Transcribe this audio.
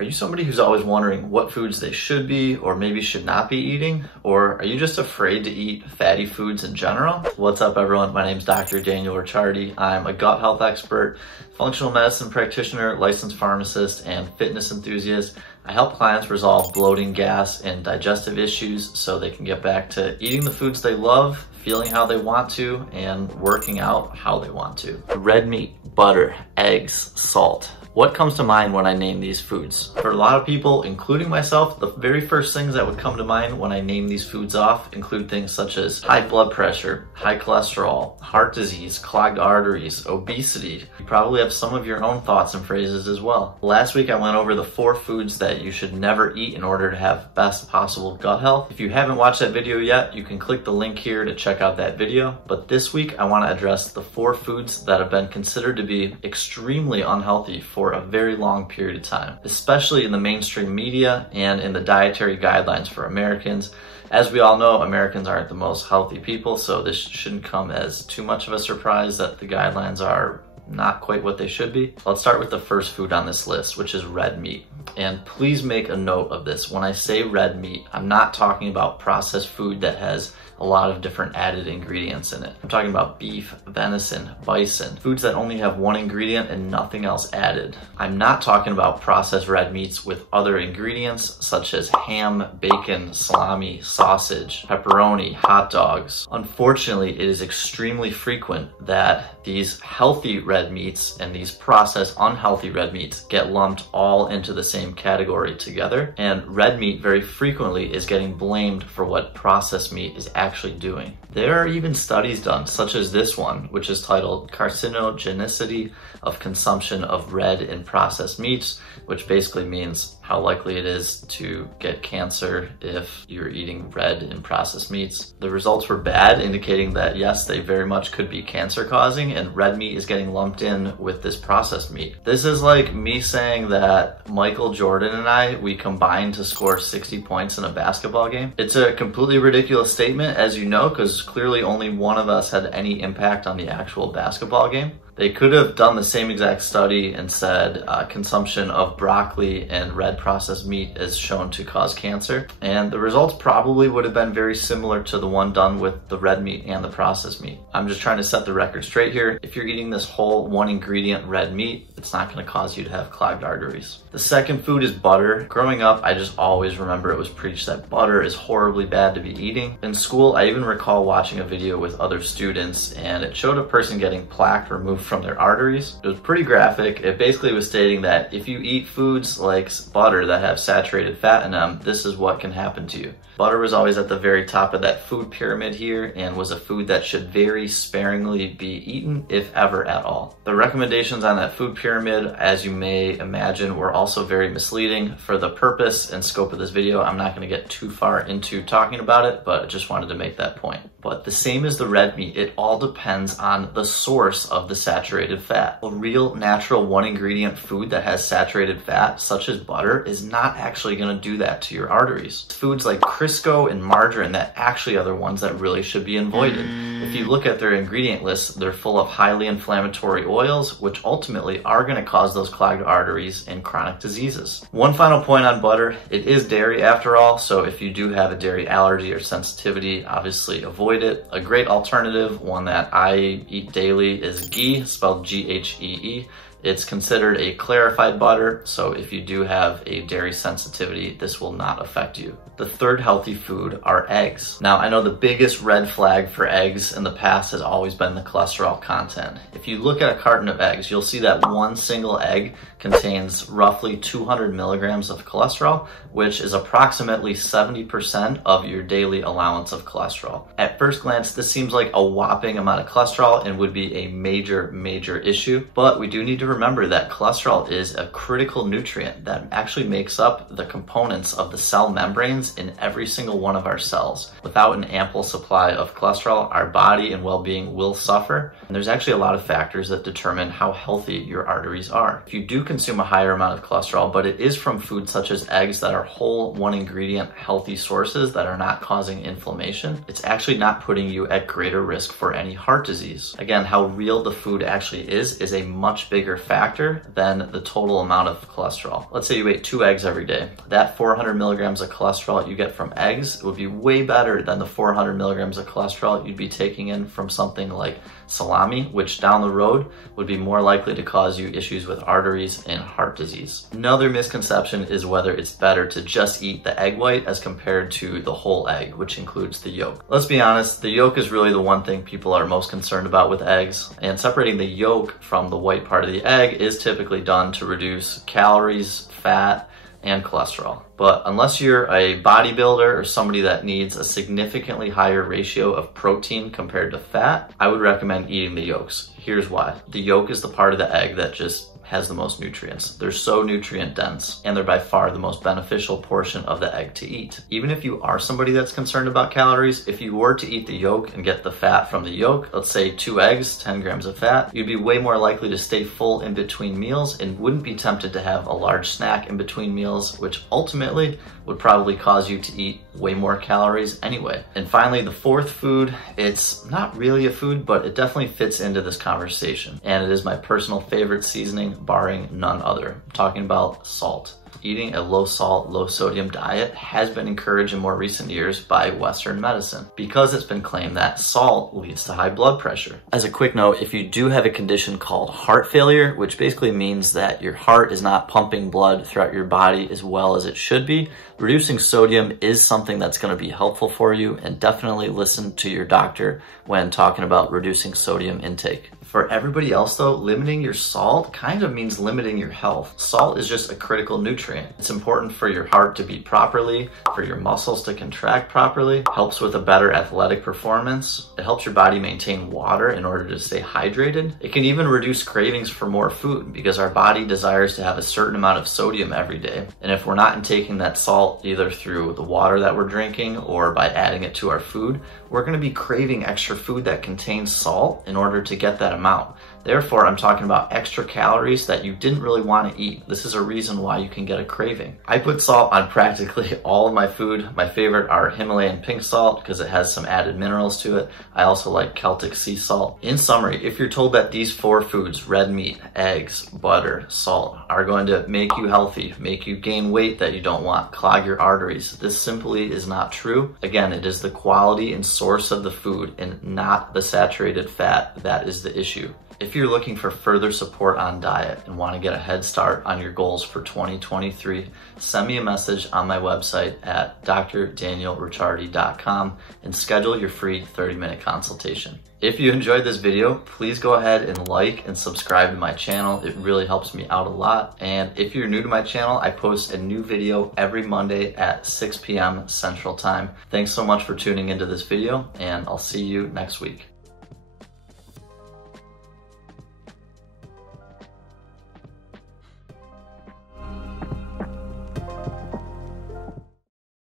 Are you somebody who's always wondering what foods they should be or maybe should not be eating? Or are you just afraid to eat fatty foods in general? What's up everyone? My name is Dr. Daniel Ricciardi. I'm a gut health expert, functional medicine practitioner, licensed pharmacist, and fitness enthusiast. I help clients resolve bloating, gas, and digestive issues so they can get back to eating the foods they love, feeling how they want to, and working out how they want to. Red meat, butter, eggs, salt. What comes to mind when I name these foods? For a lot of people, including myself, the very first things that would come to mind when I name these foods off include things such as high blood pressure, high cholesterol, heart disease, clogged arteries, obesity. You probably have some of your own thoughts and phrases as well. Last week I went over the 4 foods that you should never eat in order to have best possible gut health. If you haven't watched that video yet, you can click the link here to check out that video. But this week I want to address the 4 foods that have been considered to be extremely unhealthy for a very long period of time, especially in the mainstream media and in the dietary guidelines for Americans. As we all know, Americans aren't the most healthy people, so this shouldn't come as too much of a surprise that the guidelines are not quite what they should be. Let's start with the first food on this list, which is red meat. And please make a note of this. When I say red meat, I'm not talking about processed food that has a lot of different added ingredients in it. I'm talking about beef, venison, bison, foods that only have one ingredient and nothing else added. I'm not talking about processed red meats with other ingredients such as ham, bacon, salami, sausage, pepperoni, hot dogs. Unfortunately, it is extremely frequent that these healthy red meats and these processed unhealthy red meats get lumped all into the same category together. And red meat very frequently is getting blamed for what processed meat is actually doing. There are even studies done, such as this one, which is titled Carcinogenicity of Consumption of Red and Processed Meats, which basically means how likely it is to get cancer if you're eating red and processed meats. The results were bad, indicating that yes, they very much could be cancer causing, and red meat is getting lumped in with this processed meat. This is like me saying that Michael Jordan and we combined to score 60 points in a basketball game. It's a completely ridiculous statement, as you know, because clearly only one of us had any impact on the actual basketball game. They could have done the same exact study and said consumption of broccoli and red processed meat is shown to cause cancer. And the results probably would have been very similar to the one done with the red meat and the processed meat. I'm just trying to set the record straight here. If you're eating this whole one ingredient red meat, it's not going to cause you to have clogged arteries. The second food is butter. Growing up, I just always remember it was preached that butter is horribly bad to be eating. In school, I even recall watching a video with other students and it showed a person getting plaque removed from their arteries. It was pretty graphic. It basically was stating that if you eat foods like butter that have saturated fat in them, this is what can happen to you. Butter was always at the very top of that food pyramid here and was a food that should very sparingly be eaten, if ever at all. The recommendations on that food pyramid, as you may imagine, were also very misleading. For the purpose and scope of this video, I'm not going to get too far into talking about it, but I just wanted to make that point. But the same as the red meat, it all depends on the source of the saturated fat. A real natural one ingredient food that has saturated fat, such as butter, is not actually going to do that to your arteries. Foods like Crisco and margarine that actually are the ones that really should be avoided. If you look at their ingredient list, they're full of highly inflammatory oils, which ultimately are going to cause those clogged arteries and chronic diseases. One final point on butter, it is dairy after all, so if you do have a dairy allergy or sensitivity, obviously avoid it. A great alternative, one that I eat daily, is ghee, spelled G-H-E-E. It's considered a clarified butter, so if you do have a dairy sensitivity, this will not affect you. The third healthy food are eggs. Now, I know the biggest red flag for eggs in the past has always been the cholesterol content. If you look at a carton of eggs, you'll see that one single egg contains roughly 200 milligrams of cholesterol, which is approximately 70% of your daily allowance of cholesterol. At first glance, this seems like a whopping amount of cholesterol and would be a major issue, but we do need to remember that cholesterol is a critical nutrient that actually makes up the components of the cell membranes in every single one of our cells. Without an ample supply of cholesterol, our body and well-being will suffer. And there's actually a lot of factors that determine how healthy your arteries are. If you do consume a higher amount of cholesterol, but it is from foods such as eggs that are whole, one ingredient, healthy sources that are not causing inflammation, it's actually not putting you at greater risk for any heart disease. Again, how real the food actually is a much bigger factor than the total amount of cholesterol. Let's say you ate 2 eggs every day. That 400 milligrams of cholesterol you get from eggs would be way better than the 400 milligrams of cholesterol you'd be taking in from something like salami, which down the road would be more likely to cause you issues with arteries and heart disease. Another misconception is whether it's better to just eat the egg white as compared to the whole egg, which includes the yolk. Let's be honest, the yolk is really the one thing people are most concerned about with eggs, and separating the yolk from the white part of the egg is typically done to reduce calories, fat, and cholesterol. But unless you're a bodybuilder or somebody that needs a significantly higher ratio of protein compared to fat, I would recommend eating the yolks. Here's why. The yolk is the part of the egg that just has the most nutrients. They're so nutrient dense, and they're by far the most beneficial portion of the egg to eat. Even if you are somebody that's concerned about calories, if you were to eat the yolk and get the fat from the yolk, let's say 2 eggs, 10 grams of fat, you'd be way more likely to stay full in between meals and wouldn't be tempted to have a large snack in between meals, which ultimately would probably cause you to eat way more calories anyway. And finally, the fourth food, it's not really a food, but it definitely fits into this conversation. And it is my personal favorite seasoning, barring none other. I'm talking about salt. Eating a low salt, low sodium diet has been encouraged in more recent years by Western medicine because it's been claimed that salt leads to high blood pressure. As a quick note, if you do have a condition called heart failure, which basically means that your heart is not pumping blood throughout your body as well as it should be, reducing sodium is something that's going to be helpful for you, and definitely listen to your doctor when talking about reducing sodium intake. For everybody else though, limiting your salt kind of means limiting your health. Salt is just a critical nutrient. It's important for your heart to beat properly, for your muscles to contract properly, helps with a better athletic performance. It helps your body maintain water in order to stay hydrated. It can even reduce cravings for more food because our body desires to have a certain amount of sodium every day. And if we're not intaking that salt either through the water that we're drinking or by adding it to our food, we're going to be craving extra food that contains salt in order to get that amount. Therefore, I'm talking about extra calories that you didn't really want to eat. This is a reason why you can get a craving. I put salt on practically all of my food. My favorite are Himalayan pink salt because it has some added minerals to it. I also like Celtic sea salt. In summary, if you're told that these 4 foods, red meat, eggs, butter, salt, are going to make you healthy, make you gain weight that you don't want, clog your arteries, this simply is not true. Again, it is the quality and source of the food and not the saturated fat that is the issue. If you're looking for further support on diet and want to get a head start on your goals for 2023, send me a message on my website at drdanielricciardi.com and schedule your free 30-minute consultation. If you enjoyed this video, please go ahead and like and subscribe to my channel. It really helps me out a lot. And if you're new to my channel, I post a new video every Monday at 6 p.m. Central Time. Thanks so much for tuning into this video, and I'll see you next week.